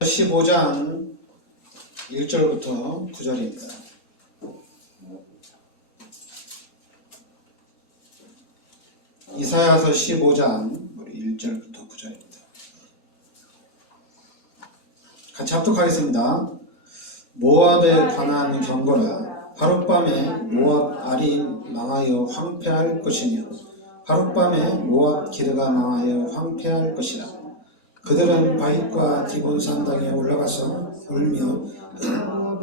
15장 1절부터 9절입니다. 이사야서 15장 1절부터 9절입니다. 같이 합독하겠습니다. 모압에 관한 경고라. 하룻밤에 모압 알이 망하여 황폐할 것이며 하룻밤에 모압 기르가 망하여 황폐할 것이라. 그들은 바윗과 디본 산당에 올라가서 울며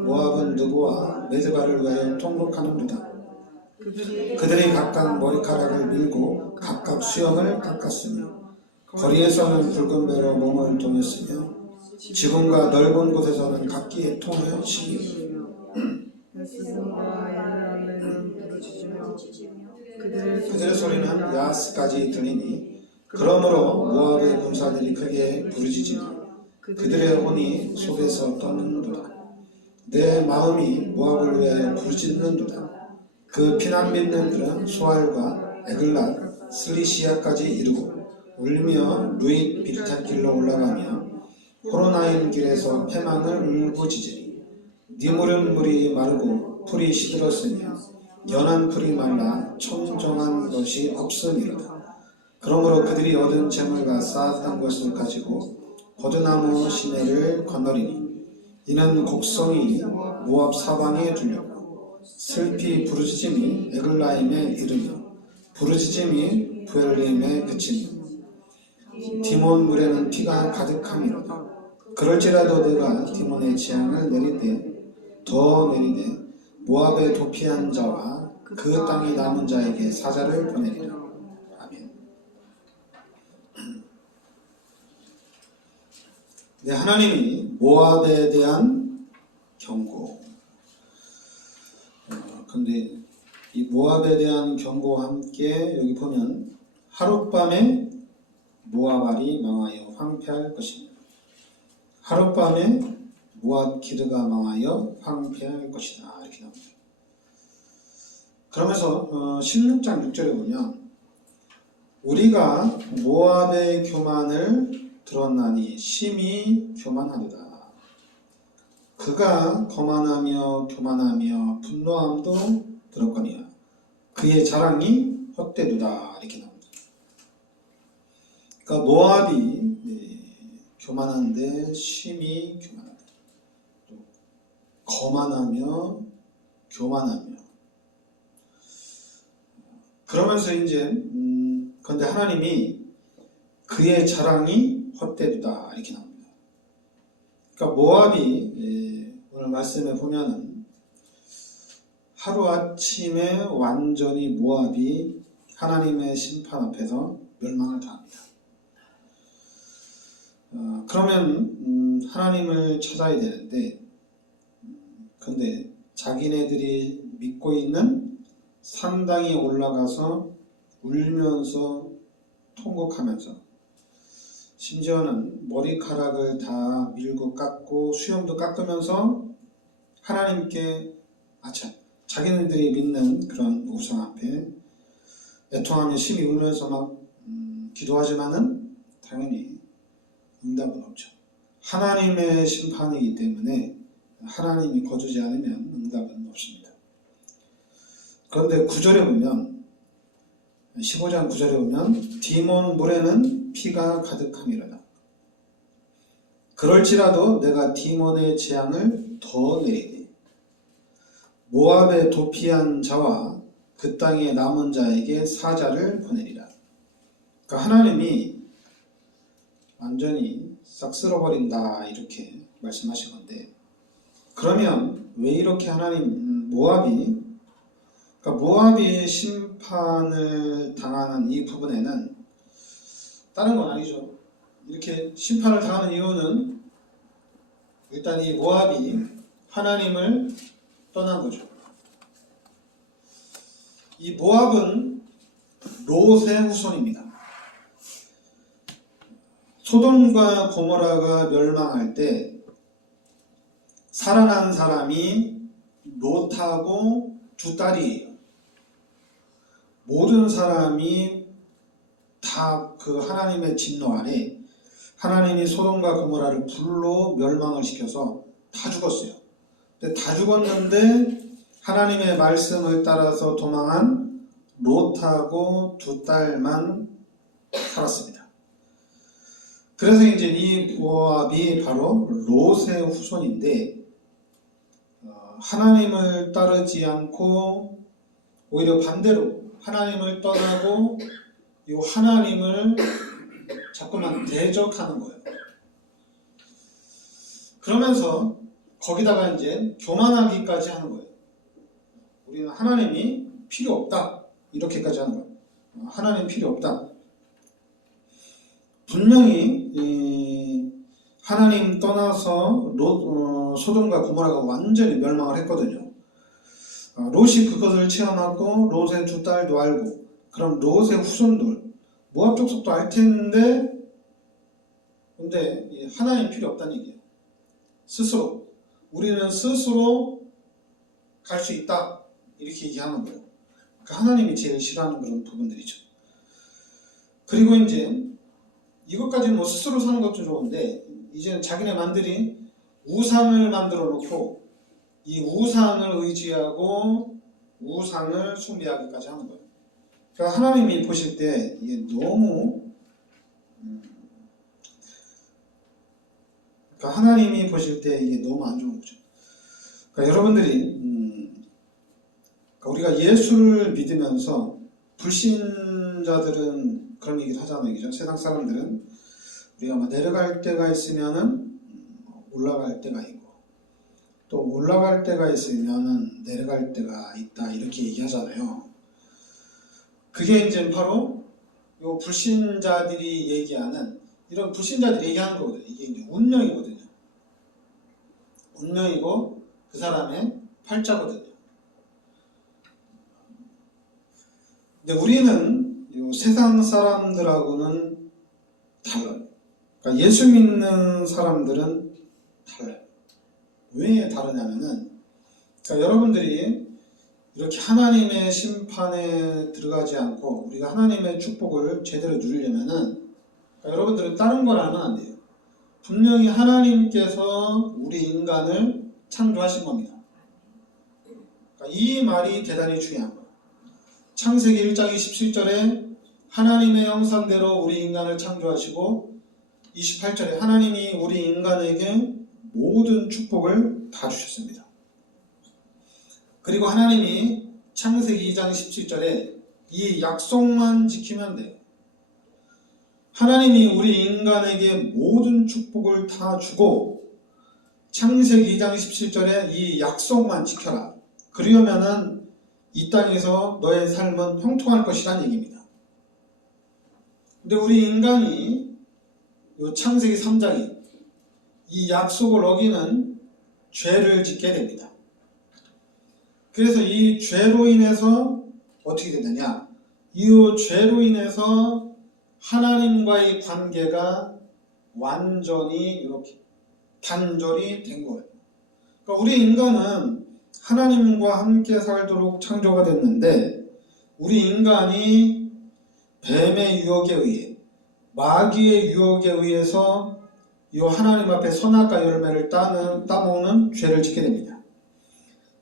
모압은 느보와 메드바를 위하여 통곡하는도다. 그들이 각각 머리카락을 밀고 각각 수염을 깎았으며 거리에서는 붉은 배로 몸을 동였으며 지붕과 넓은 곳에서는 각기의 통에 시기며 그들의 소리는 야스까지 들리니 그러므로 모압의 군사들이 크게 부르짖으며 그들의 혼이 속에서 떠는도다. 내 마음이 모압을 위하여 부르짖는도다. 그 피난 민들은 소알과 에글랏 슬리시아까지 이르고 울며 루잇 빌탄길로 올라가며 호로나임 길에서 패망을 울부짖으니 니무른 물이 마르고 풀이 시들었으며 연한 풀이 말라 청정한 것이 없으니로다. 그러므로 그들이 얻은 재물과 쌓았던 것을 가지고 버드나무 시내를 건너리니 이는 곡성이 모압 사방에 둘렸고 슬피 부르짖음이 에글라임에 이르며 부르짖음이 부엘림에 그치며 디몬 물에는 피가 가득함이로다. 그럴지라도 내가 디몬의 재앙을 내리되 더 내리되 모압에 도피한 자와 그 땅에 남은 자에게 사자를 보내리라. 네, 하나님이 모압에 대한 경고. 근데 이 모압에 대한 경고와 함께 여기 보면 하룻밤에 모압알이 망하여 황폐할 것입니다. 하룻밤에 모압 기르가 망하여 황폐할 것이다. 이렇게 나옵니다. 그러면서 16장 6절에 보면 우리가 모압의 교만을 들었나니 심히 교만하도다. 그가 거만하며 교만하며 분노함도 들었거니와 그의 자랑이 헛되도다. 이렇게 나옵니다. 그러니까 모압이 교만한데 심히 교만하다. 또 거만하며 교만하며. 그러면서 이제 그런데 하나님이 그의 자랑이 헛되도다. 이렇게 나옵니다. 그러니까 모압이 오늘 말씀에 보면은 하루아침에 완전히 모압이 하나님의 심판 앞에서 멸망을 당합니다. 그러면 하나님을 찾아야 되는데 근데 자기네들이 믿고 있는 산당에 올라가서 울면서 통곡하면서 심지어는 머리카락을 다 밀고 깎고 수염도 깎으면서 하나님께 자기네들이 믿는 그런 우상 앞에 애통하며 심히 울면서 막 기도하지만은 당연히 응답은 없죠. 하나님의 심판이기 때문에 하나님이 거두지 않으면 응답은 없습니다. 그런데 9절에 보면 15장 9절에 보면 디몬 물에는 피가 가득함이로다. 그럴지라도 내가 디몬의 재앙을 더 내리니 모압에 도피한 자와 그 땅에 남은 자에게 사자를 보내리라. 그러니까 하나님이 완전히 싹 쓸어버린다 이렇게 말씀하신 건데 그러면 왜 이렇게 하나님 모압이 심판을 당하는 이 부분에는 다른 건 아니죠. 이렇게 심판을 당하는 이유는 일단 이 모압이 하나님을 떠난 거죠. 이 모압은 롯의 후손입니다. 소돔과 고모라가 멸망할 때 살아난 사람이 롯하고 두 딸이에요. 모든 사람이 다 그 하나님의 진노 아래 하나님이 소돔과 고모라를 불로 멸망을 시켜서 다 죽었어요. 근데 다 죽었는데 하나님의 말씀을 따라서 도망한 롯하고 두 딸만 살았습니다. 그래서 이제 이 모압이 바로 롯의 후손인데 하나님을 따르지 않고 오히려 반대로 하나님을 떠나고 이 하나님을 자꾸만 대적하는 거예요. 그러면서 거기다가 이제 교만하기까지 하는 거예요. 우리는 하나님이 필요 없다. 이렇게까지 하는 거예요. 하나님 필요 없다. 분명히 하나님 떠나서 소돔과 고모라가 완전히 멸망을 했거든요. 롯이 그것을 체험하고 롯의 두 딸도 알고 그럼 롯의 후손들 모압 족속도 알 텐데 근데 하나님 필요 없다는 얘기예요. 스스로 우리는 스스로 갈 수 있다 이렇게 얘기하는 거예요. 그러니까 하나님이 제일 싫어하는 그런 부분들이죠. 그리고 이제 이것까지는 뭐 스스로 사는 것도 좋은데 이제는 자기네만들이 우상을 만들어 놓고 이 우상을 의지하고 우상을 숭배하기까지 하는 거예요. 그러니까 하나님이 보실 때 이게 너무 그러니까 하나님이 보실 때 이게 너무 안 좋은 거죠. 그러니까 여러분들이 그러니까 우리가 예수를 믿으면서 불신자들은 그런 얘기를 하잖아요. 그죠? 세상 사람들은 우리가 막 내려갈 때가 있으면은 올라갈 때가 있고 또 올라갈 때가 있으면은 내려갈 때가 있다 이렇게 얘기하잖아요. 그게 이제 바로 요 불신자들이 얘기하는 이런 불신자들이 얘기하는 거거든요. 이게 이제 운명이거든요. 운명이고 그 사람의 팔자거든요. 근데 우리는 요 세상 사람들하고는 달라요. 그러니까 예수 믿는 사람들은 달라요. 왜 다르냐면은 그러니까 여러분들이 이렇게 하나님의 심판에 들어가지 않고 우리가 하나님의 축복을 제대로 누리려면은 그러니까 여러분들은 다른 걸 알면 안 돼요. 분명히 하나님께서 우리 인간을 창조하신 겁니다. 그러니까 이 말이 대단히 중요한 거예요. 창세기 1장 27절에 하나님의 형상대로 우리 인간을 창조하시고 28절에 하나님이 우리 인간에게 모든 축복을 다 주셨습니다. 그리고 하나님이 창세기 2장 17절에 이 약속만 지키면 돼요. 하나님이 우리 인간에게 모든 축복을 다 주고 창세기 2장 17절에 이 약속만 지켜라. 그러면은 이 땅에서 너의 삶은 형통할 것이라는 얘기입니다. 근데 우리 인간이 요 창세기 3장이 이 약속을 어기는 죄를 짓게 됩니다. 그래서 이 죄로 인해서 어떻게 되느냐? 이 죄로 인해서 하나님과의 관계가 완전히 이렇게 단절이 된 거예요. 그러니까 우리 인간은 하나님과 함께 살도록 창조가 됐는데 우리 인간이 뱀의 유혹에 의해 마귀의 유혹에 의해서 이 하나님 앞에 선악과 열매를 따먹는 죄를 짓게 됩니다.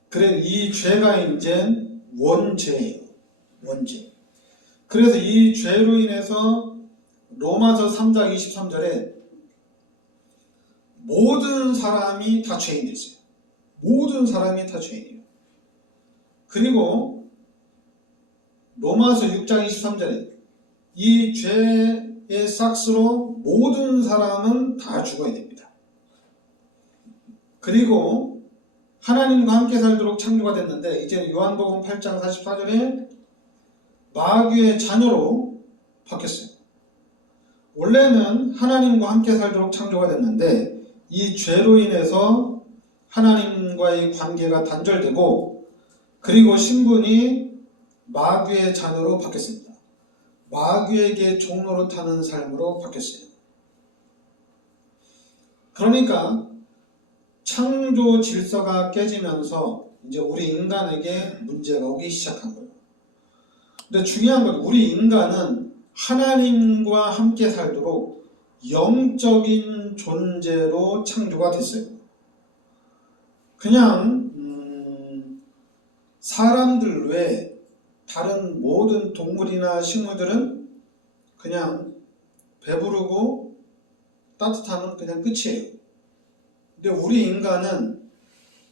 그래서 이 죄가 이제 원죄예요. 원죄. 그래서 이 죄로 인해서 로마서 3장 23절에 모든 사람이 다 죄인이 됐어요. 모든 사람이 다 죄인이에요. 그리고 로마서 6장 23절에 이 죄의 싹스로 모든 사람은 다 죽어야 됩니다. 그리고 하나님과 함께 살도록 창조가 됐는데 이제 요한복음 8장 44절에 마귀의 자녀로 바뀌었어요. 원래는 하나님과 함께 살도록 창조가 됐는데 이 죄로 인해서 하나님과의 관계가 단절되고 그리고 신분이 마귀의 자녀로 바뀌었습니다. 마귀에게 종로로 타는 삶으로 바뀌었어요. 그러니까 창조 질서가 깨지면서 이제 우리 인간에게 문제가 오기 시작한 거예요. 근데 중요한 건 우리 인간은 하나님과 함께 살도록 영적인 존재로 창조가 됐어요. 그냥 사람들 외에 다른 모든 동물이나 식물들은 그냥 배부르고 따뜻하면 그냥 끝이에요. 근데 우리 인간은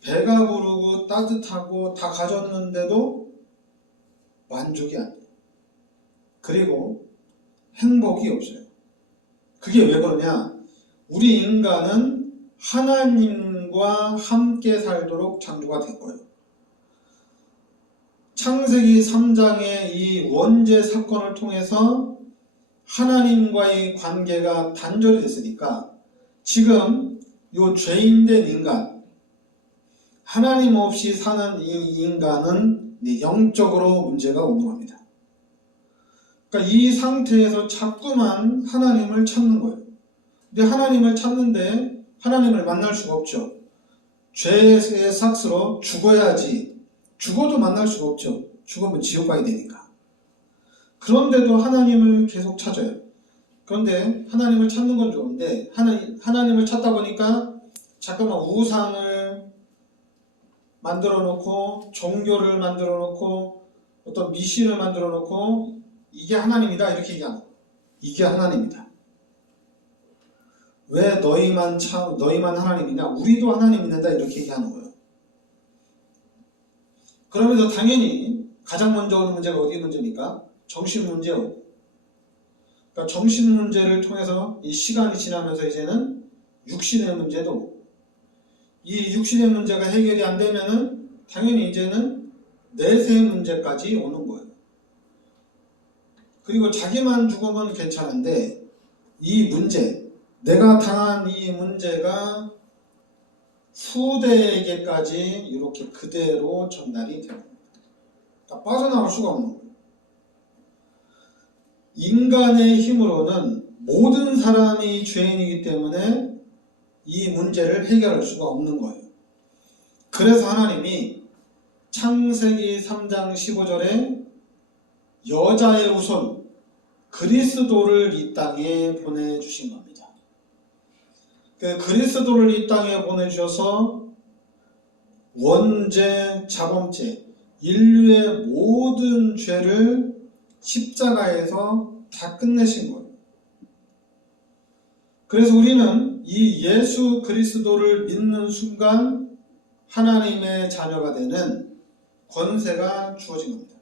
배가 부르고 따뜻하고 다 가졌는데도 만족이 안 돼요. 그리고 행복이 없어요. 그게 왜 그러냐? 우리 인간은 하나님과 함께 살도록 창조가 된 거예요. 창세기 3장의 이 원죄 사건을 통해서 하나님과의 관계가 단절이 됐으니까 지금 이 죄인된 인간, 하나님 없이 사는 이 인간은 영적으로 문제가 오는 겁니다. 그러니까 이 상태에서 자꾸만 하나님을 찾는 거예요. 근데 하나님을 찾는데 하나님을 만날 수가 없죠. 죄의 삭스로 죽어야지. 죽어도 만날 수가 없죠. 죽으면 지옥 가야 되니까. 그런데도 하나님을 계속 찾아요. 그런데 하나님을 찾는 건 좋은데 하나님을 찾다 보니까 자꾸만 우상을 만들어 놓고 종교를 만들어 놓고 어떤 미신을 만들어 놓고 이게 하나님이다 이렇게 얘기하는 거예요. 이게 하나님이다. 왜 너희만 하나님이냐? 우리도 하나님 믿는다 이렇게 얘기하는 거예요. 그러면서 당연히 가장 먼저 오는 문제가 어디 문제입니까? 정신 문제요. 그러니까 정신 문제를 통해서 이 시간이 지나면서 이제는 육신의 문제도 이 육신의 문제가 해결이 안 되면은 당연히 이제는 내세 문제까지 오는 거예요. 그리고 자기만 죽으면 괜찮은데 이 문제, 내가 당한 이 문제가 후대에게까지 이렇게 그대로 전달이 됩니다. 그러니까 빠져나올 수가 없는 거예요. 인간의 힘으로는 모든 사람이 죄인이기 때문에 이 문제를 해결할 수가 없는 거예요. 그래서 하나님이 창세기 3장 15절에 여자의 후손 그리스도를 이 땅에 보내주신 겁니다. 그 그리스도를 이 땅에 보내주셔서 원죄, 자범죄, 인류의 모든 죄를 십자가에서 다 끝내신 거예요. 그래서 우리는 이 예수 그리스도를 믿는 순간 하나님의 자녀가 되는 권세가 주어진 겁니다.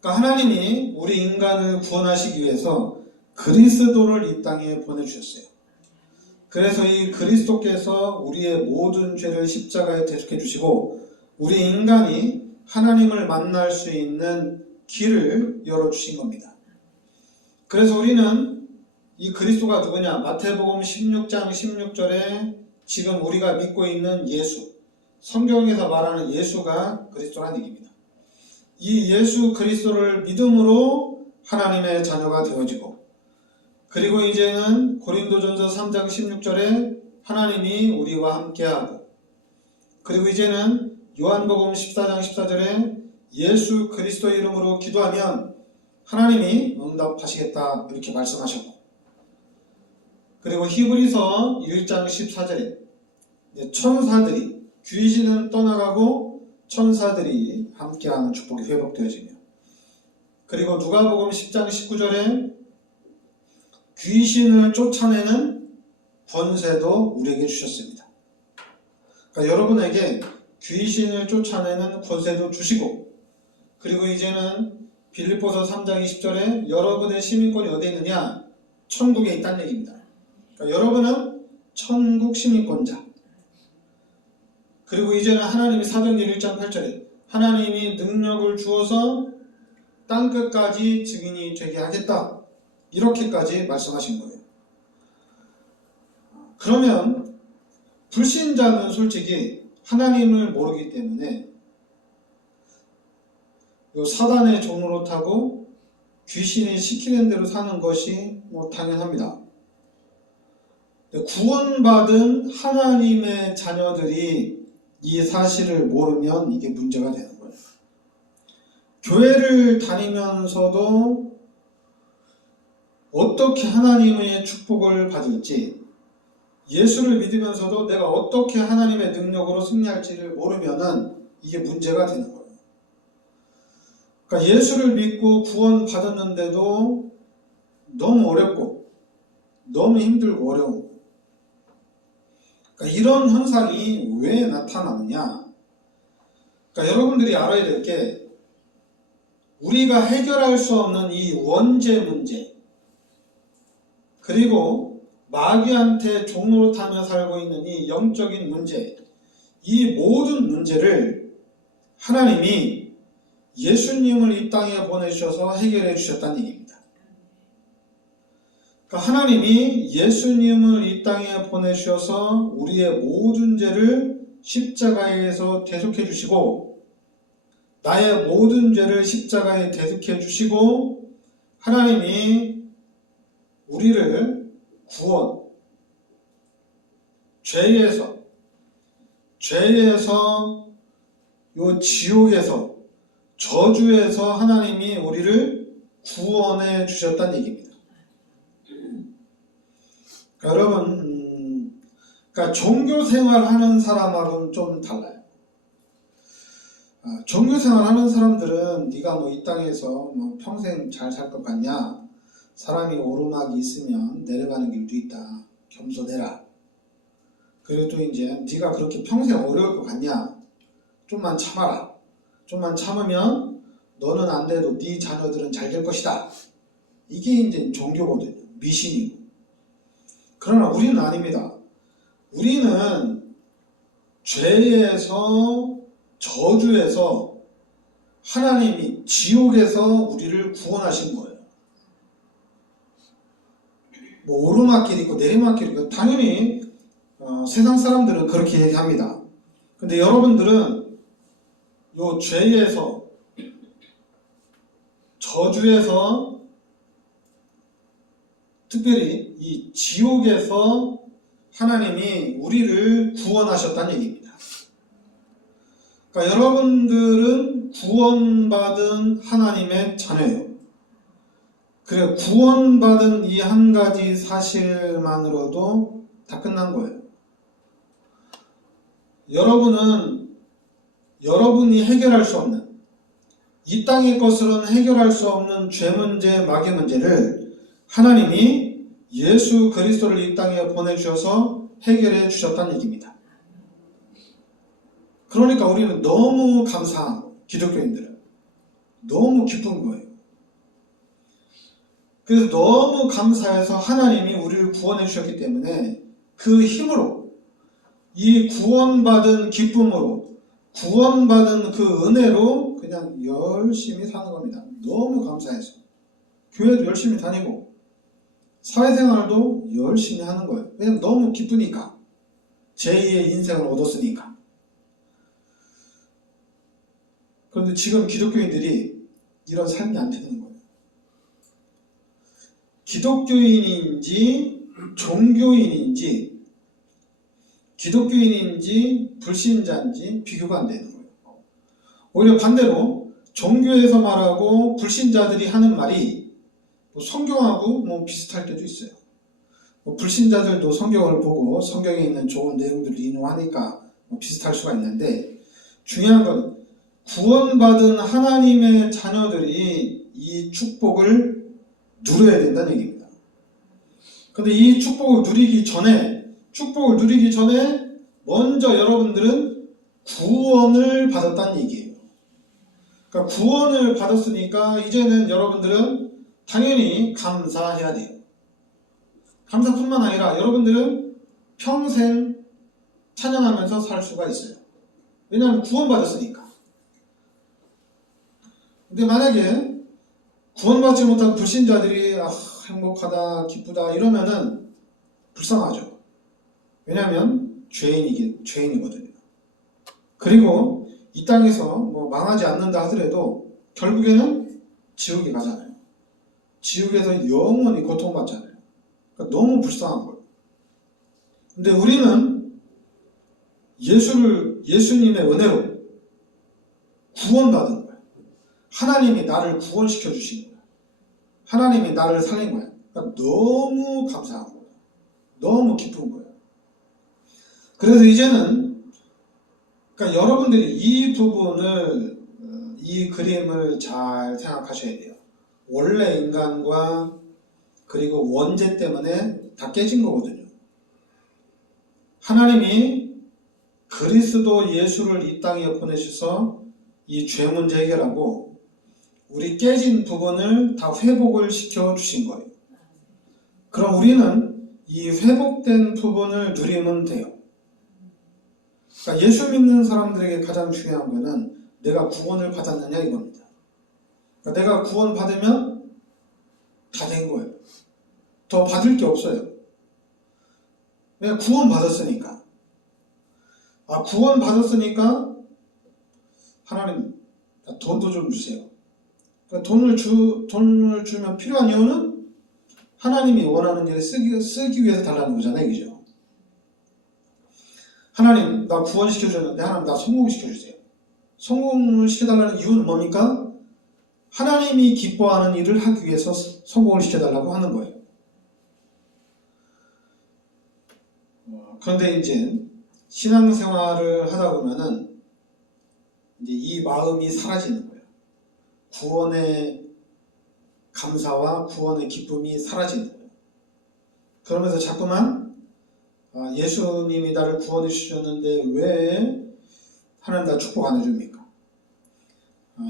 그러니까 하나님이 우리 인간을 구원하시기 위해서 그리스도를 이 땅에 보내주셨어요. 그래서 이 그리스도께서 우리의 모든 죄를 십자가에 대속해 주시고 우리 인간이 하나님을 만날 수 있는 길을 열어주신 겁니다. 그래서 우리는 이 그리스도가 누구냐? 마태복음 16장 16절에 지금 우리가 믿고 있는 예수, 성경에서 말하는 예수가 그리스도라는 얘기입니다. 이 예수 그리스도를 믿음으로 하나님의 자녀가 되어지고 그리고 이제는 고린도전서 3장 16절에 하나님이 우리와 함께하고 그리고 이제는 요한복음 14장 14절에 예수 그리스도 이름으로 기도하면 하나님이 응답하시겠다 이렇게 말씀하셨고 그리고 히브리서 1장 14절에 천사들이 귀신은 떠나가고 천사들이 함께하는 축복이 회복되어지며 그리고 누가복음 10장 19절에 귀신을 쫓아내는 권세도 우리에게 주셨습니다. 그러니까 여러분에게 귀신을 쫓아내는 권세도 주시고 그리고 이제는 빌립보서 3장 20절에 여러분의 시민권이 어디에 있느냐? 천국에 있다는 얘기입니다. 그러니까 여러분은 천국 시민권자. 그리고 이제는 하나님이 사도행전 1장 8절에 하나님이 능력을 주어서 땅끝까지 증인이 되게 하겠다. 이렇게까지 말씀하신 거예요. 그러면 불신자는 솔직히 하나님을 모르기 때문에 사단의 종으로 타고 귀신이 시키는 대로 사는 것이 당연합니다. 구원받은 하나님의 자녀들이 이 사실을 모르면 이게 문제가 되는 거예요. 교회를 다니면서도 어떻게 하나님의 축복을 받을지, 예수를 믿으면서도 내가 어떻게 하나님의 능력으로 승리할지를 모르면은 이게 문제가 되는 거예요. 그러니까 예수를 믿고 구원 받았는데도 너무 어렵고 너무 힘들고 어려운 거예요. 그러니까 이런 현상이 왜 나타나느냐? 그러니까 여러분들이 알아야 될 게, 우리가 해결할 수 없는 이 원죄 문제, 그리고 마귀한테 종노릇하며 살고 있는 이 영적인 문제, 이 모든 문제를 하나님이 예수님을 이 땅에 보내주셔서 해결해 주셨다는 얘기입니다. 그러니까 하나님이 예수님을 이 땅에 보내주셔서 우리의 모든 죄를 십자가에서 대속해 주시고, 나의 모든 죄를 십자가에 대속해 주시고, 하나님이 우리를 구원, 죄에서 요 지옥에서, 저주에서 하나님이 우리를 구원해 주셨다는 얘기입니다. 그러니까 여러분, 그러니까 종교생활 하는 사람하고는 좀 달라요. 종교생활 하는 사람들은 네가 뭐 이 땅에서 뭐 평생 잘 살 것 같냐? 사람이 오르막이 있으면 내려가는 길도 있다. 겸손해라. 그리고 또 이제 네가 그렇게 평생 어려울 것 같냐? 좀만 참아라. 좀만 참으면 너는 안 돼도 네 자녀들은 잘 될 것이다. 이게 이제 종교거든요. 미신이고. 그러나 우리는 아닙니다. 우리는 죄에서, 저주에서, 하나님이 지옥에서 우리를 구원하신 거예요. 뭐 오르막길 있고 내리막길 있고 당연히 세상 사람들은 그렇게 얘기합니다. 근데 여러분들은 요 죄에서, 저주에서, 특별히 이 지옥에서 하나님이 우리를 구원하셨다는 얘기입니다. 그러니까 여러분들은 구원받은 하나님의 자녀예요. 그래, 구원받은 이 한 가지 사실만으로도 다 끝난 거예요. 여러분은 여러분이 해결할 수 없는, 이 땅의 것으로는 해결할 수 없는 죄 문제, 마귀 문제를 하나님이 예수 그리스도를 이 땅에 보내주셔서 해결해 주셨다는 얘기입니다. 그러니까 우리는 너무 감사한 거예요. 기독교인들은 너무 기쁜 거예요. 그래서 너무 감사해서 하나님이 우리를 구원해 주셨기 때문에 그 힘으로, 이 구원받은 기쁨으로, 구원받은 그 은혜로 그냥 열심히 사는 겁니다. 너무 감사해서. 교회도 열심히 다니고 사회생활도 열심히 하는 거예요. 왜냐면 너무 기쁘니까. 제2의 인생을 얻었으니까. 그런데 지금 기독교인들이 이런 삶이 안 되는 거예요. 기독교인인지 종교인인지, 기독교인인지 불신자인지 비교가 안 되는 거예요. 오히려 반대로 종교에서 말하고 불신자들이 하는 말이 성경하고 비슷할 때도 있어요. 불신자들도 성경을 보고 성경에 있는 좋은 내용들을 인용하니까 비슷할 수가 있는데, 중요한 건 구원받은 하나님의 자녀들이 이 축복을 누려야 된다는 얘기입니다. 근데 이 축복을 누리기 전에 먼저 여러분들은 구원을 받았다는 얘기예요. 그러니까 구원을 받았으니까 이제는 여러분들은 당연히 감사해야 돼요. 감사뿐만 아니라 여러분들은 평생 찬양하면서 살 수가 있어요. 왜냐하면 구원받았으니까. 근데 만약에 구원받지 못한 불신자들이 행복하다, 기쁘다 이러면은 불쌍하죠. 왜냐하면 죄인이거든요. 그리고 이 땅에서 망하지 않는다 하더라도 결국에는 지옥에 가잖아요. 지옥에서 영원히 고통받잖아요. 그러니까 너무 불쌍한 거예요. 근데 우리는 예수님의 은혜로 구원받은 거예요. 하나님이 나를 구원시켜 주신 거예요. 하나님이 나를 살린 거예요. 그러니까 너무 감사한 거예요. 너무 기쁜 거예요. 그래서 이제는 그러니까 여러분들이 이 부분을 이 그림을 잘 생각하셔야 돼요. 원래 인간과 그리고 원죄 때문에 다 깨진 거거든요. 하나님이 그리스도 예수를 이 땅에 보내셔서 이 죄 문제 해결하고 우리 깨진 부분을 다 회복을 시켜 주신 거예요. 그럼 우리는 이 회복된 부분을 누리면 돼요. 그러니까 예수 믿는 사람들에게 가장 중요한 거는 내가 구원을 받았느냐 이겁니다. 그러니까 내가 구원 받으면 다 된 거예요. 더 받을 게 없어요. 내가 구원 받았으니까. 구원 받았으니까 하나님 돈도 좀 주세요. 그러니까 돈을 주면 필요한 이유는 하나님이 원하는 일에 쓰기 위해서 달라는 거잖아요. 그죠? 하나님 나 구원시켜줬는데 하나님 나 성공시켜주세요. 성공을 시켜달라는 이유는 뭡니까? 하나님이 기뻐하는 일을 하기 위해서 성공을 시켜달라고 하는 거예요. 그런데 이제 신앙생활을 하다 보면은 이제 이 마음이 사라지는 거예요. 구원의 감사와 구원의 기쁨이 사라지는 거예요. 그러면서 자꾸만 예수님이 나를 구원해 주셨는데 왜 하나님 나 축복 안 해줍니까?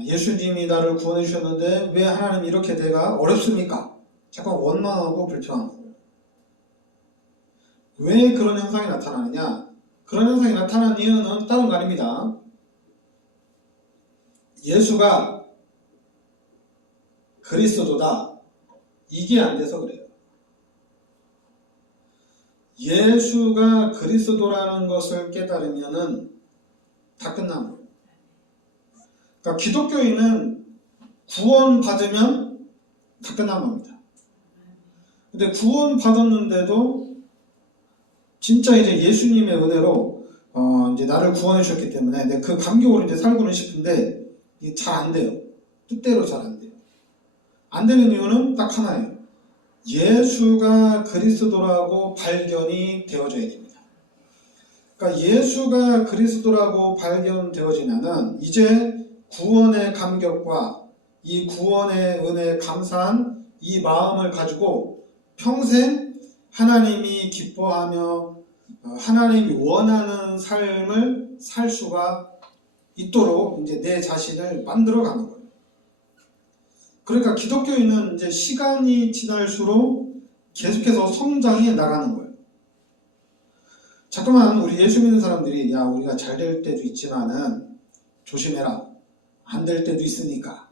예수님이 나를 구원해 주셨는데 왜 하나님 이렇게 내가 어렵습니까? 자꾸 원망하고 불평하는 거예요. 왜 그런 현상이 나타나느냐? 그런 현상이 나타난 이유는 다른 거 아닙니다. 예수가 그리스도다. 이게 안 돼서 그래요. 예수가 그리스도라는 것을 깨달으면은 다 끝난 거예요. 그러니까 기독교인은 구원 받으면 다 끝난 겁니다. 근데 구원 받았는데도 진짜 이제 예수님의 은혜로 이제 나를 구원해 주셨기 때문에 내가 그 감격으로 이제 살고는 싶은데 이게 잘 안 돼요. 뜻대로 잘 안 돼요. 안 되는 이유는 딱 하나예요. 예수가 그리스도라고 발견이 되어져야 됩니다. 그러니까 예수가 그리스도라고 발견되어지면은 이제 구원의 감격과 이 구원의 은혜에 감사한 이 마음을 가지고 평생 하나님이 기뻐하며 하나님이 원하는 삶을 살 수가 있도록 이제 내 자신을 만들어가는 거예요. 그러니까 기독교인은 이제 시간이 지날수록 계속해서 성장해 나가는 거예요. 자꾸만 우리 예수 믿는 사람들이 우리가 잘 될 때도 있지만은 조심해라. 안 될 때도 있으니까.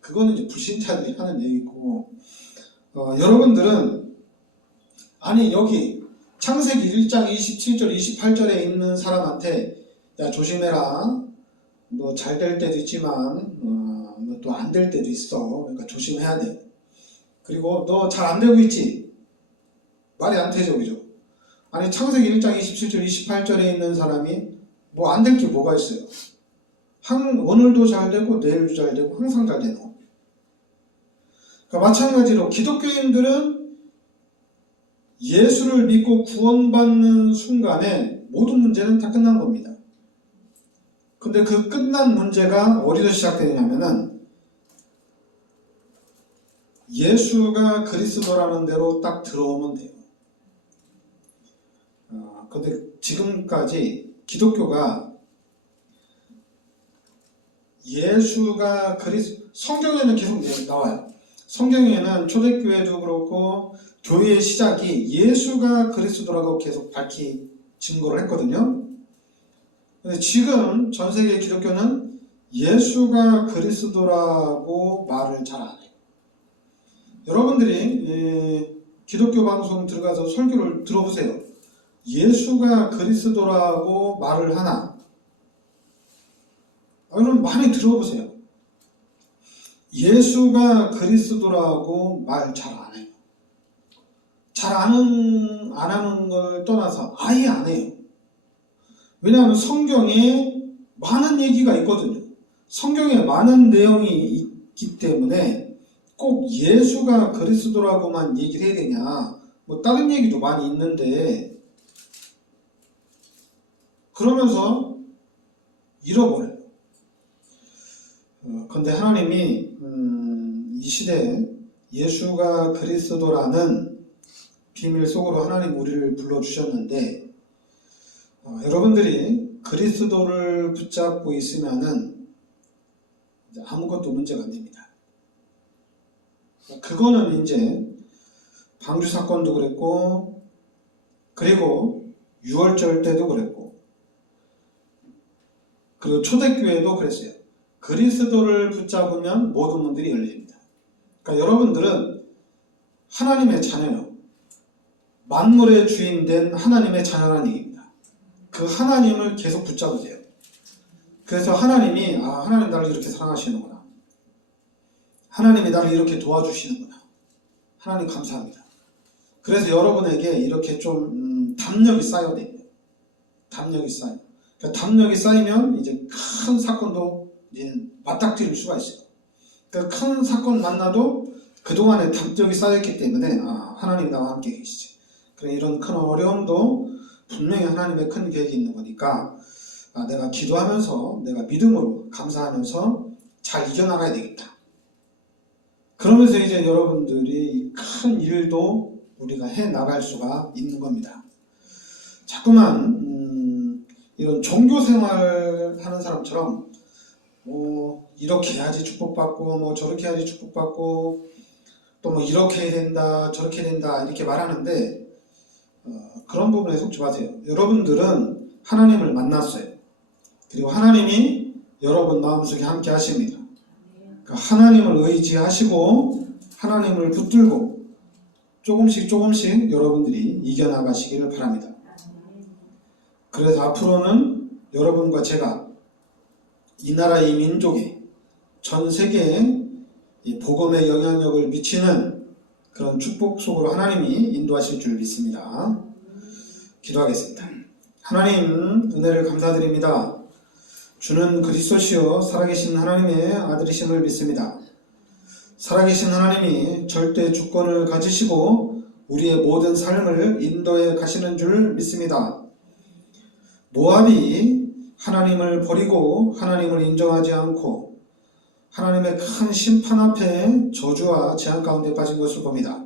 그거는 이제 불신자들이 하는 얘기고 여러분들은 여기 창세기 1장 27절 28절에 있는 사람한테 조심해라. 너 잘 될 때도 있지만 너 또 안 될 때도 있어. 그러니까 조심해야 돼. 그리고 너 잘 안 되고 있지? 말이 안 되죠. 그죠? 창세기 1장 27절 28절에 있는 사람이 뭐 안 될 게 뭐가 있어요? 오늘도 잘 되고 내일도 잘 되고 항상 잘 되는 겁니다. 그러니까 마찬가지로 기독교인들은 예수를 믿고 구원받는 순간에 모든 문제는 다 끝난 겁니다. 근데 그 끝난 문제가 어디서 시작되냐면은 예수가 그리스도라는 대로 딱 들어오면 돼요. 근데 지금까지 기독교가 예수가 성경에는 계속 나와요. 성경에는 초대교회도 그렇고 교회의 시작이 예수가 그리스도라고 계속 증거를 했거든요. 근데 지금 전 세계 기독교는 예수가 그리스도라고 말을 잘 안 해요. 여러분들이 기독교 방송 들어가서 설교를 들어보세요. 예수가 그리스도라고 말을 하나? 여러분 많이 들어보세요. 예수가 그리스도라고 말 잘 안 해요. 안 하는 걸 떠나서 아예 안 해요. 왜냐하면 성경에 많은 얘기가 있거든요. 성경에 많은 내용이 있기 때문에 꼭 예수가 그리스도라고만 얘기를 해야 되냐? 뭐 다른 얘기도 많이 있는데 그러면서 잃어버려요. 근데 하나님이 이 시대에 예수가 그리스도라는 비밀 속으로 하나님 우리를 불러주셨는데 여러분들이 그리스도를 붙잡고 있으면은 이제 아무것도 문제가 안 됩니다. 그거는 이제 방주 사건도 그랬고 그리고 6월절 때도 그랬고 그리고 초대교회도 그랬어요. 그리스도를 붙잡으면 모든 문들이 열립니다. 그러니까 여러분들은 하나님의 자녀요. 만물의 주인 된 하나님의 자녀라는 얘기입니다. 그 하나님을 계속 붙잡으세요. 그래서 하나님이 하나님 나를 이렇게 사랑하시는구나. 하나님이 나를 이렇게 도와주시는구나. 하나님 감사합니다. 그래서 여러분에게 이렇게 좀 담력이 쌓여야 돼요. 담력이 쌓여. 그러니까 담력이 쌓이면 이제 큰 사건도 이제 맞닥뜨릴 수가 있어요. 그러니까 큰 사건 만나도 그동안에 담력이 쌓였기 때문에 하나님이 나와 함께 계시지. 그래 이런 큰 어려움도 분명히 하나님의 큰 계획이 있는 거니까 내가 기도하면서 내가 믿음으로 감사하면서 잘 이겨나가야 되겠다. 그러면서 이제 여러분들이 큰 일도 우리가 해나갈 수가 있는 겁니다. 자꾸만 이런 종교생활 하는 사람처럼 이렇게 해야지 축복받고 저렇게 해야지 축복받고 또 이렇게 해야 된다 저렇게 해야 된다 이렇게 말하는데 그런 부분에 속지 마세요. 여러분들은 하나님을 만났어요. 그리고 하나님이 여러분 마음속에 함께 하십니다. 그러니까 하나님을 의지하시고 하나님을 붙들고 조금씩 여러분들이 이겨나가시기를 바랍니다. 그래서 앞으로는 여러분과 제가 이 나라 이 민족에 전 세계에 이 복음의 영향력을 미치는 그런 축복 속으로 하나님이 인도하실 줄 믿습니다. 기도하겠습니다. 하나님 은혜를 감사드립니다. 주는 그리스도시요 살아계신 하나님의 아들이심을 믿습니다. 살아계신 하나님이 절대 주권을 가지시고 우리의 모든 삶을 인도해 가시는 줄 믿습니다. 모압이 하나님을 버리고 하나님을 인정하지 않고 하나님의 큰 심판 앞에 저주와 재앙 가운데 빠진 것을 봅니다.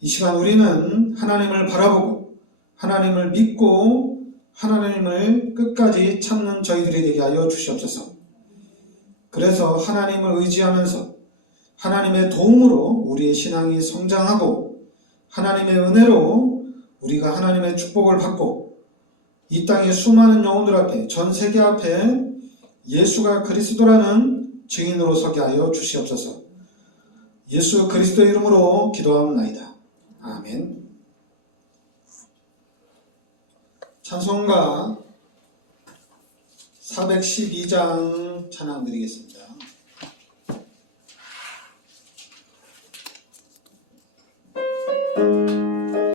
이 시간 우리는 하나님을 바라보고 하나님을 믿고 하나님을 끝까지 참는 저희들이 되게 하여 주시옵소서. 그래서 하나님을 의지하면서 하나님의 도움으로 우리의 신앙이 성장하고 하나님의 은혜로 우리가 하나님의 축복을 받고 이 땅의 수많은 영혼들 앞에 전 세계 앞에 예수가 그리스도라는 증인으로 서게 하여 주시옵소서. 예수 그리스도의 이름으로 기도하옵나이다. 아멘. 찬송가 412장 찬양 드리겠습니다.